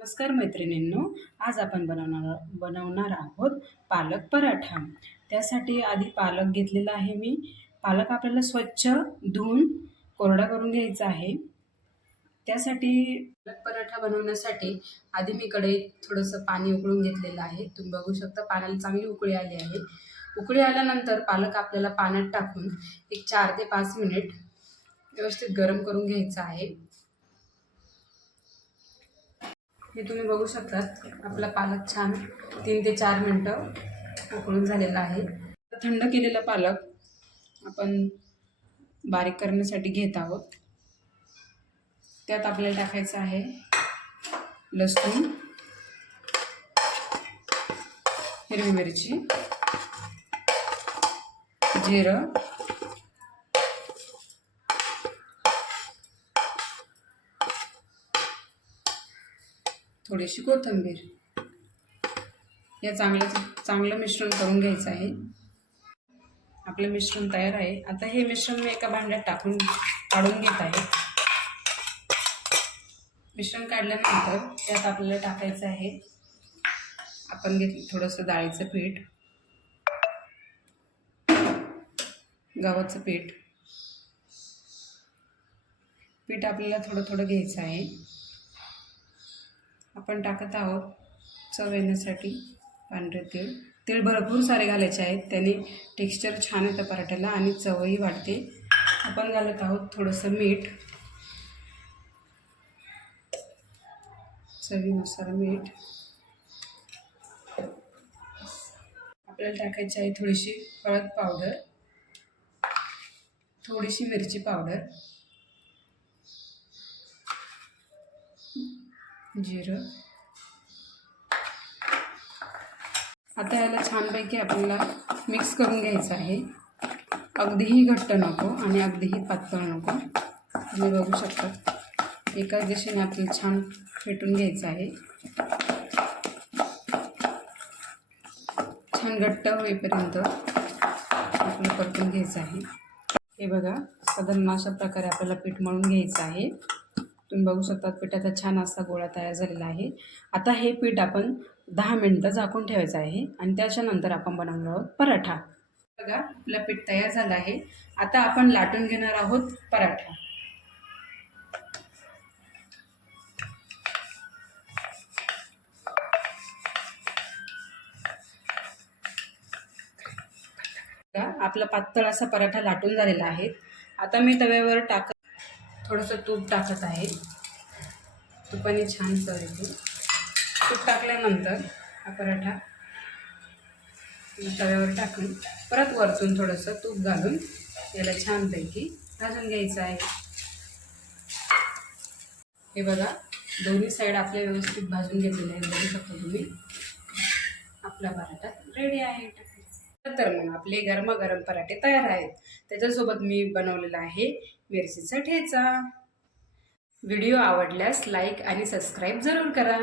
नमस्कार मैत्रिणींनो, आज आपण बनवणार आहोत पालक पराठा। त्यासाठी आधी पालक घेतलेला आहे मी। पालक आपल्याला स्वच्छ धुवून कोरडा करून घ्यायचा आहे। त्यासाठी पालक पराठा बनवण्यासाठी आधी मी कढईत थोडंसं पाणी उकळून घेतलेलं आहे। तुम्ही बघू शकता पाण्याला चांगली उकळी आली आहे। उकळी आल्यानंतर पालक आपल्याला पाण्यात टाकून एक 4 ते 5 मिनिट व्यवस्थित गरम करून घ्यायचा आहे। हे तुम्ही बघू शकता आपला पालक छान 3 ते 4 मिनिटं उकळून झालेला आहे। थंड केलेला पालक आपण बारीक करण्यासाठी घेत आहोत। त्यात आपल्याला टाकायचं आहे लसूण, हिरवी मिरची, जिरं, थोडीशी कोथिंबीर। या चांगलं मिश्रण करून घ्यायचं आहे। आपलं मिश्रण तयार आहे। आता हे मिश्रण मी एका भांड्यात काढून घेत आहे। मिश्रण काढल्यानंतर त्यात आपल्याला टाकायचं आहे आपण घेतलं थोडंसं डाळीचं पीठ, गव्हाचं पीठ आपल्याला थोडं घ्यायचं आहे। आपण टाकत आहोत चव येण्यासाठी पांढरे तेल भरपूर सारे घालायचे आहेत। त्याने टेक्स्चर छान येतं पराठ्याला आणि चवही वाढते। आपण घालत आहोत थोडंसं मीठ, चवीनुसार मीठ। आपल्याला टाकायची आहे थोडीशी हळद पावडर, थोडीशी मिरची पावडर, जिरं। आता याला छानपैकी आपल्याला मिक्स करून घ्यायचं आहे। अगदीही घट्ट नको आणि अगदीही पातळ नको। तुम्ही बघू शकता एकाच दिशेने आपल्याला छान फेटून घ्यायचं आहे। छान घट्ट होईपर्यंत आपल्याला परतून घ्यायचं आहे। हे बघा साधारण अशा प्रकारे आपल्याला पीठ मळून घ्यायचं आहे। तुम्ही बघू शकता पिठाचा छान असा गोळा तयार झालेला आहे। आता हे पीठ आपण 10 मिनिटं झाकून ठेवायचं आहे आणि त्याच्यानंतर आपण बनवणार आहोत पराठा। बघा आपलं पीठ तयार झालं आहे। आता आपण लाटून घेणार आहोत पराठा। आपला पातळ असा पराठा लाटून झालेला आहे। आता मी तव्यावर थोडंसं तूप टाकत आहे। तुपाने छान चव येते। तूप टाकल्यानंतर हा पराठा तव्यावर टाकून परत वरतून थोडंसं तूप घालून याला छानपैकी भाजून घ्यायचं आहे। हे बघा दोन्ही साईड आपले व्यवस्थित भाजून घेतलेले आहे। बघू शकता तुम्ही आपला पराठा रेडी आहे। तर मग आपले गरमागरम पराठे तयार आहेत। त्याच्यासोबत मी बनवलेला आहे मिरचीचा ठेचा। व्हिडिओ आवडल्यास लाईक आणि सबस्क्राईब जरूर करा।